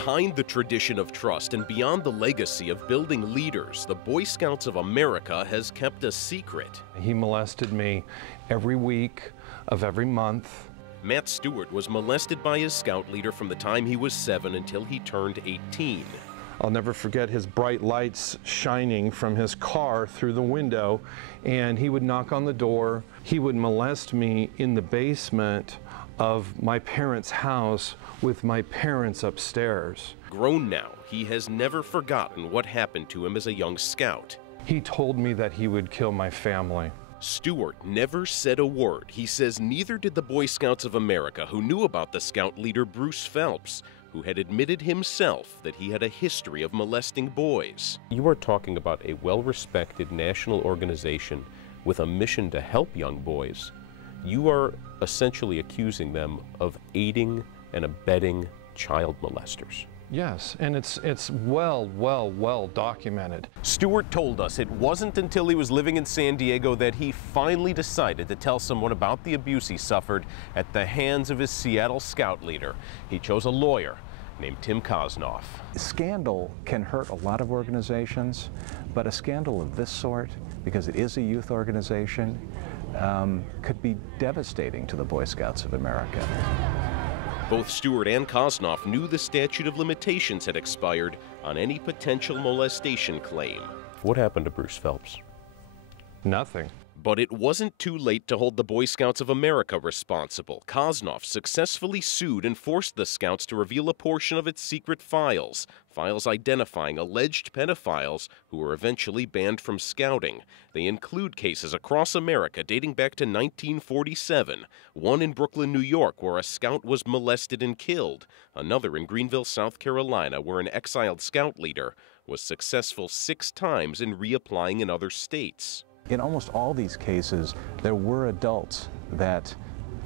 Behind the tradition of trust and beyond the legacy of building leaders, the Boy Scouts of America has kept a secret. He molested me every week of every month. Matt Stewart was molested by his scout leader from the time he was 7 until he turned 18. I'll never forget his bright lights shining from his car through the window, and he would knock on the door. He would molest me in the basement of my parents' house with my parents upstairs. Grown now, he has never forgotten what happened to him as a young scout. He told me that he would kill my family. Stewart never said a word. He says neither did the Boy Scouts of America, who knew about the scout leader Bruce Phelps, who had admitted himself that he had a history of molesting boys. You are talking about a well-respected national organization with a mission to help young boys. You are essentially accusing them of aiding and abetting child molesters. Yes, and it's well documented. Stewart told us it wasn't until he was living in San Diego that he finally decided to tell someone about the abuse he suffered at the hands of his Seattle scout leader. He chose a lawyer named Tim Kosnoff. Scandal can hurt a lot of organizations, but a scandal of this sort, because it is a youth organization, could be devastating to the Boy Scouts of America. Both Stewart and Kosnoff knew the statute of limitations had expired on any potential molestation claim. What happened to Bruce Phelps? Nothing. But it wasn't too late to hold the Boy Scouts of America responsible. Kosnoff successfully sued and forced the Scouts to reveal a portion of its secret files, files identifying alleged pedophiles who were eventually banned from scouting. They include cases across America dating back to 1947, one in Brooklyn, New York, where a scout was molested and killed, another in Greenville, South Carolina, where an exiled scout leader was successful 6 times in reapplying in other states. In almost all these cases, there were adults that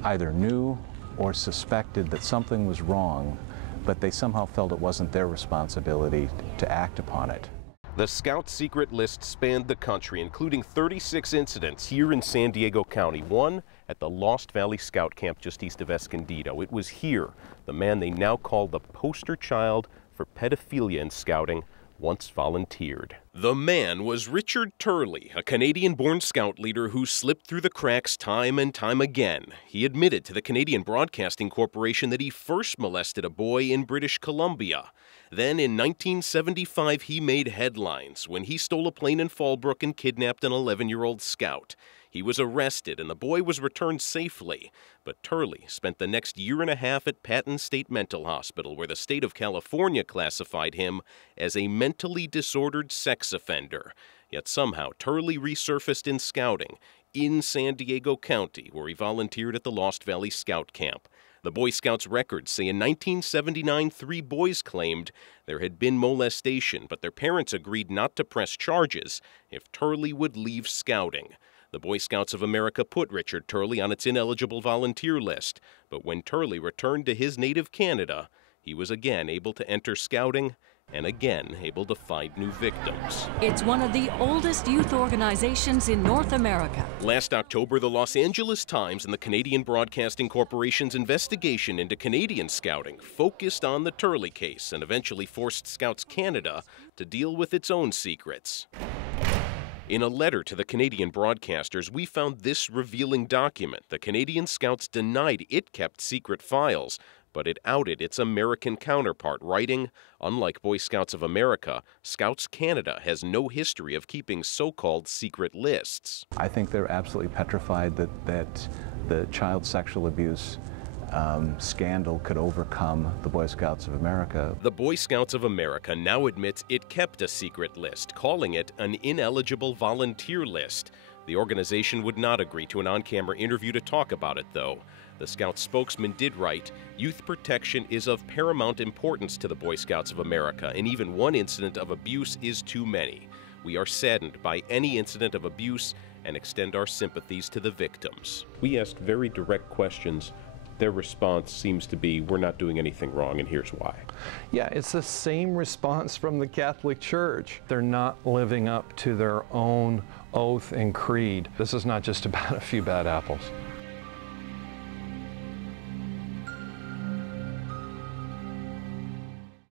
either knew or suspected that something was wrong, but they somehow felt it wasn't their responsibility to act upon it. The Scout secret list spanned the country, including 36 incidents here in San Diego County, one at the Lost Valley Scout Camp just east of Escondido. It was here the man they now call the poster child for pedophilia in scouting once volunteered. The man was Richard Turley, a Canadian-born scout leader who slipped through the cracks time and time again. He admitted to the Canadian Broadcasting Corporation that he first molested a boy in British Columbia. Then in 1975, he made headlines when he stole a plane in Fallbrook and kidnapped an 11-year-old scout. He was arrested and the boy was returned safely, but Turley spent the next year and a half at Patton State Mental Hospital, where the state of California classified him as a mentally disordered sex offender. Yet somehow Turley resurfaced in scouting in San Diego County, where he volunteered at the Lost Valley Scout Camp. The Boy Scouts records say in 1979, 3 boys claimed there had been molestation, but their parents agreed not to press charges if Turley would leave scouting. The Boy Scouts of America put Richard Turley on its ineligible volunteer list, but when Turley returned to his native Canada, he was again able to enter scouting and again able to find new victims. It's one of the oldest youth organizations in North America. Last October, the Los Angeles Times and the Canadian Broadcasting Corporation's investigation into Canadian scouting focused on the Turley case and eventually forced Scouts Canada to deal with its own secrets. In a letter to the Canadian broadcasters, we found this revealing document. The Canadian Scouts denied it kept secret files, but it outed its American counterpart, writing, "Unlike Boy Scouts of America, Scouts Canada has no history of keeping so-called secret lists." I think they're absolutely petrified that the child sexual abuse scandal could overcome the Boy Scouts of America. The Boy Scouts of America now admits it kept a secret list, calling it an ineligible volunteer list. The organization would not agree to an on-camera interview to talk about it, though. The Scout spokesman did write, "Youth protection is of paramount importance to the Boy Scouts of America, and even one incident of abuse is too many. We are saddened by any incident of abuse and extend our sympathies to the victims." We asked very direct questions. Their response seems to be, we're not doing anything wrong, and here's why. Yeah, it's the same response from the Catholic Church. They're not living up to their own oath and creed. This is not just about a few bad apples.